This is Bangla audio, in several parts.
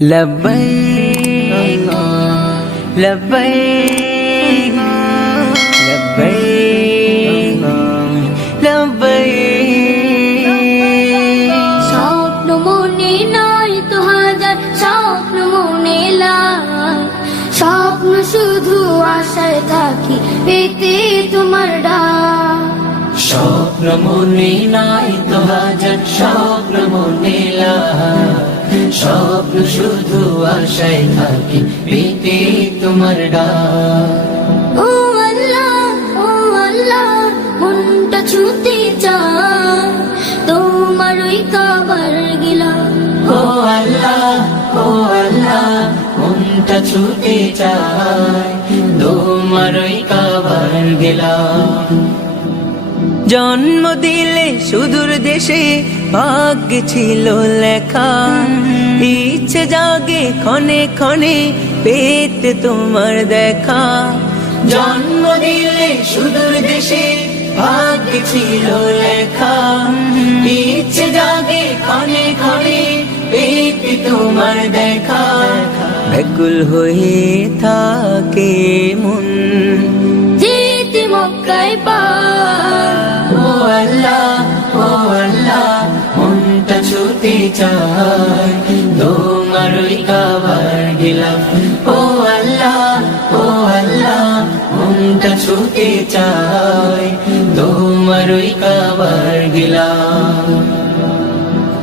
لبيك لبيك لبيك لبيك স্বপ্ন মনে নাই তো হাজার স্বপ্ন মনে লাই স্বপ্ন শুধু আশায় থাকি পেতে তোমার ডাক স্বপ্ন মনে নাই তো হাজার স্বপ্ন মনে লাই স্বপ্ন শুধু আশায় থাকি পেতে তোমার ডাক। ও আল্লাহ ও আল্লাহ মনটা ছুতে চায়। তোমার ওই কাবার গিলা। ও আল্লাহ ও আল্লাহ মনটা ছুতে চায়। তোমার ওই কাবার গেলাম জন্ম দিলে সুদূর দেশে ভাগ্য ছিল লেখা। ইচ্ছে জাগে ক্ষণে ক্ষণে পেতে তোমার দেখা। জন্ম দিলে সুদূর দেশে ভাগ্য ছিল লেখা। ইচ্ছে জাগে ক্ষণে ক্ষণে পেতে তোমার দেখা। ব্যাকুল হয়ে থাকে মন। যেতে মক্কায় পা। ও আল্লাহ ও আল্লাহ চায় তোমার ওই কাবার গেলাম। ও আল্লাহ ও আল্লাহ, মনটা ছুতে চায়। তোমার ওই কাবার গেলাম।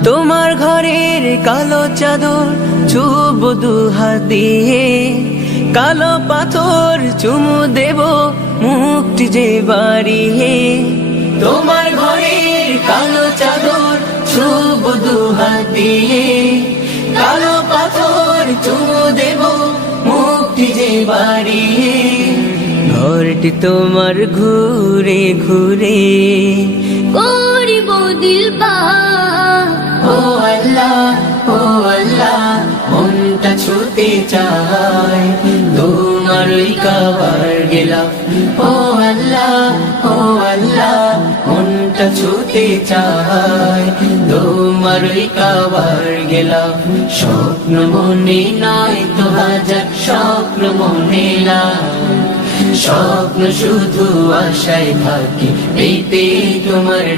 তোমার ঘরের কালো চাদর চুব দুহাত দিয়ে। কালো পাথর চুমু দেব মুক্তি যে বাড়িয়ে। তোমার ঘরের কালো চাদর চুব দুহাত দিয়ে কালো পাথর চুমু দেব মুক্তি যে বাড়িয়ে। ঘরটি তোমার ঘুরে ঘুরে। করিব দিল পা। ও আল্লাহ ও আল্লাহ মনটা ছুতে চায়। তোমার ওই কাবার গেলাম। ও ছুতে চাই। তোমার কাবার গেলাম। স্বপ্ন মনে নয় তো হাজার স্বপ্ন মনে স্বপ্ন শুধু আশায় থাকি পেতে তোমার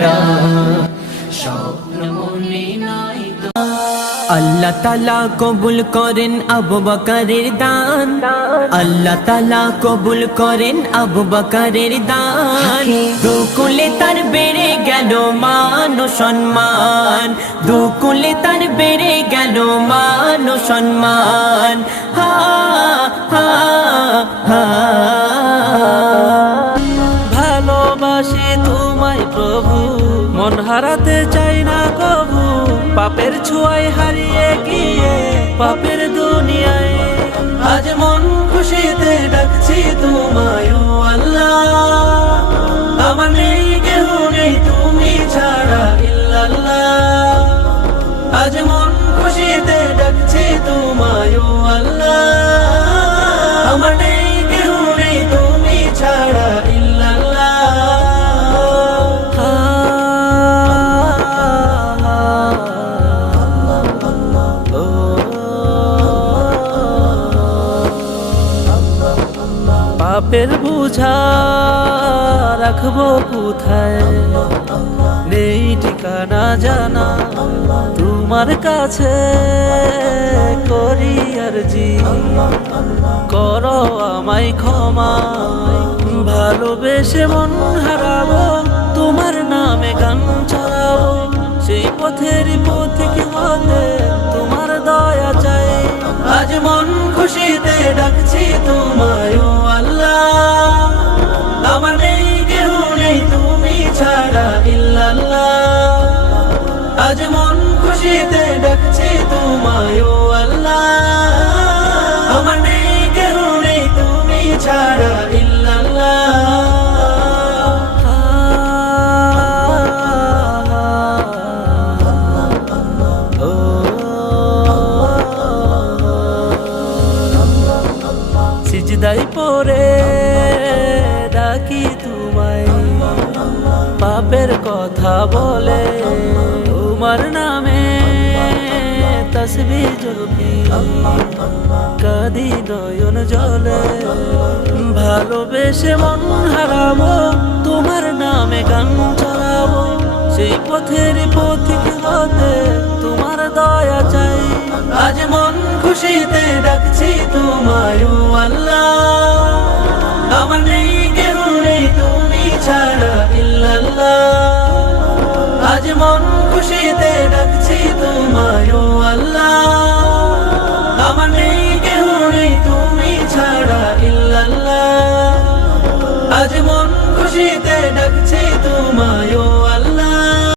স্বপ্ন মনে তো আল্লাহ তালা কবুল করেন আবু বকারের দান। আল্লাহ তালা কবুল করেন আবু বকারের দান। দুকুলে তার বেড়ে গেল মান সম্মান। দুকুলে তার বেড়ে গেল মান সম্মান। পাপের ছোঁয়ায় হারিয়ে গিয়ে, পাপের দুনিয়ায়। আজ মন খুশিতে ডাকছি তোমায় আল্লাহ। আমার নেই কেহ নেই তুমি ছাড়া ইল্লাল্লাহ। আজ মন খুশিতে ডাকছি তোমায় আল্লাহ। পাপের বুঝা রাখব কোথায় নেই ঠিকানা জানা তোমার কাছে করি আরজি করো আমায় ক্ষমা, ভালোবেসে মন হারাবো, তোমার নামে গান ছড়াবো সেই পথের পথিক হতে তোমার দয়া খুশিতে ডাকছি তোমায়, ও আল্লাহ। আমার নেই, কেহ নেই, তুমি ছাড়া সিজদাই পরে ডাকি তোমায়, পাপের কথা বলে, তোমার নামে নয়ন জলে। ভালোবেসে মন হারাবো, তোমার নামে গান চালাবো। সেই পথের পথিক তোমার দয়া চাই। আজ মন খুশিতে ডাকছি তোমায় আল্লাহ। ডাকছি তোমায়।